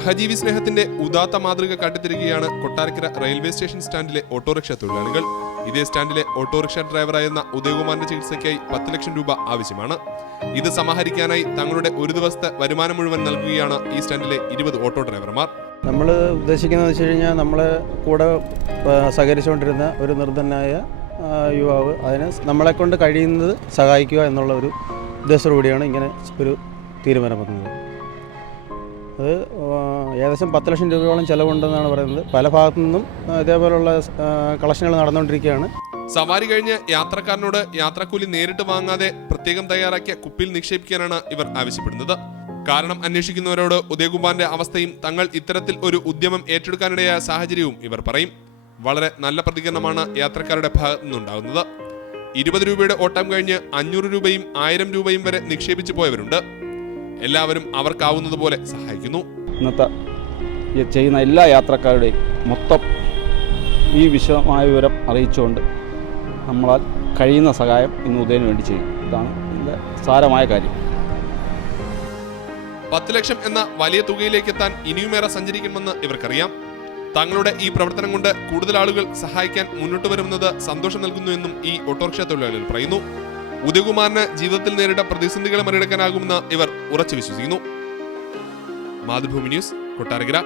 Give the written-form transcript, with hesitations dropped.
സഹജീവി സ്നേഹത്തിന്റെ ഉദാത്ത മാതൃക കാട്ടിത്തരികയാണ് Kottarakkara railway station സ്റ്റാൻഡിലെ autorickshaw തൊഴിലാളികൾ. ഇതേ സ്റ്റാൻഡിലെ ഓട്ടോറിക്ഷ ഡ്രൈവറായിരുന്ന ഉദയകുമാറിന്റെ ചികിത്സയ്ക്കായി 10 ലക്ഷം രൂപ ആവശ്യമാണ്. ഇത് സമാഹരിക്കാനായി തങ്ങളുടെ ഒരു ദിവസത്തെ വരുമാനം മുഴുവൻ നൽകുകയാണ് ഈ സ്റ്റാൻഡിലെ 20 ഓട്ടോ ഡ്രൈവർമാർ. നമ്മൾ ഉദ്ദേശിക്കുന്നത് വെച്ച് കഴിഞ്ഞാൽ നമ്മളെ കൂടെ സഹകരിച്ചുകൊണ്ടിരുന്ന ഒരു നിർധനായ യുവാവ് അതിന് നമ്മളെ കൊണ്ട് കഴിയുന്നത് സഹായിക്കുക എന്നുള്ള ഒരു ഉദ്ദേശത്തോടുകൂടിയാണ് ഇങ്ങനെ ഒരു തീരുമാനം വന്നത്. അത് ഏകദേശം 10 ലക്ഷം രൂപയോളം ചിലവുണ്ടെന്നാണ് പറയുന്നത്. പല ഭാഗത്തു നിന്നും ഇതേപോലുള്ള കളക്ഷനുകൾ നടന്നുകൊണ്ടിരിക്കുകയാണ്. സവാരി കഴിഞ്ഞ് യാത്രക്കാരനോട് യാത്രാക്കൂലി നേരിട്ട് വാങ്ങാതെ പ്രത്യേകം തയ്യാറാക്കിയ കുപ്പിയിൽ നിക്ഷേപിക്കാനാണ് ഇവർ ആവശ്യപ്പെടുന്നത്. കാരണം അന്വേഷിക്കുന്നവരോട് ഉദയകുമാറിന്റെ അവസ്ഥയും തങ്ങൾ ഇത്തരത്തിൽ ഒരു ഉദ്യമം ഏറ്റെടുക്കാനിടയായ സാഹചര്യവും ഇവർ പറയും. വളരെ നല്ല പ്രതികരണമാണ് യാത്രക്കാരുടെ ഭാഗത്തു നിന്നുണ്ടാകുന്നത്. 20 രൂപയുടെ ഓട്ടം കഴിഞ്ഞ് 500 രൂപയും 1000 രൂപയും വരെ നിക്ഷേപിച്ചു പോയവരുണ്ട്. എല്ലാവരും അവർക്കാവുന്നത് പോലെ സഹായിക്കുന്നു. ഇന്നത്തെ ചെയ്യുന്ന എല്ലാ യാത്രക്കാരുടെയും മൊത്തം ഈ വിശദമായ വിവരം അറിയിച്ചുകൊണ്ട് നമ്മളാൽ കഴിയുന്ന സഹായം ഇന്ന് ഉദയന് വേണ്ടി ചെയ്യും. ഇതാണ് ഇതിൻ്റെ സാരമായ കാര്യം. 10 ലക്ഷം എന്ന വലിയ തുകയിലേക്ക് എത്താൻ ഇനിയുമേറെ സഞ്ചരിക്കുമെന്ന് ഇവർക്കറിയാം. തങ്ങളുടെ ഈ പ്രവർത്തനം കൊണ്ട് കൂടുതൽ ആളുകൾ സഹായിക്കാൻ മുന്നോട്ട് വരുന്നത് സന്തോഷം നൽകുന്നുവെന്നും ഈ ഓട്ടോറിക്ഷ തൊഴിലാളികൾ പറയുന്നു. ഉദയകുമാറിന് ജീവിതത്തിൽ നേരിട്ട പ്രതിസന്ധികളെ മറികടക്കാനാകുമെന്ന് ഇവർ ഉറച്ചു വിശ്വസിക്കുന്നു. മാതൃഭൂമി ന്യൂസ്, കൊട്ടാരക്കര.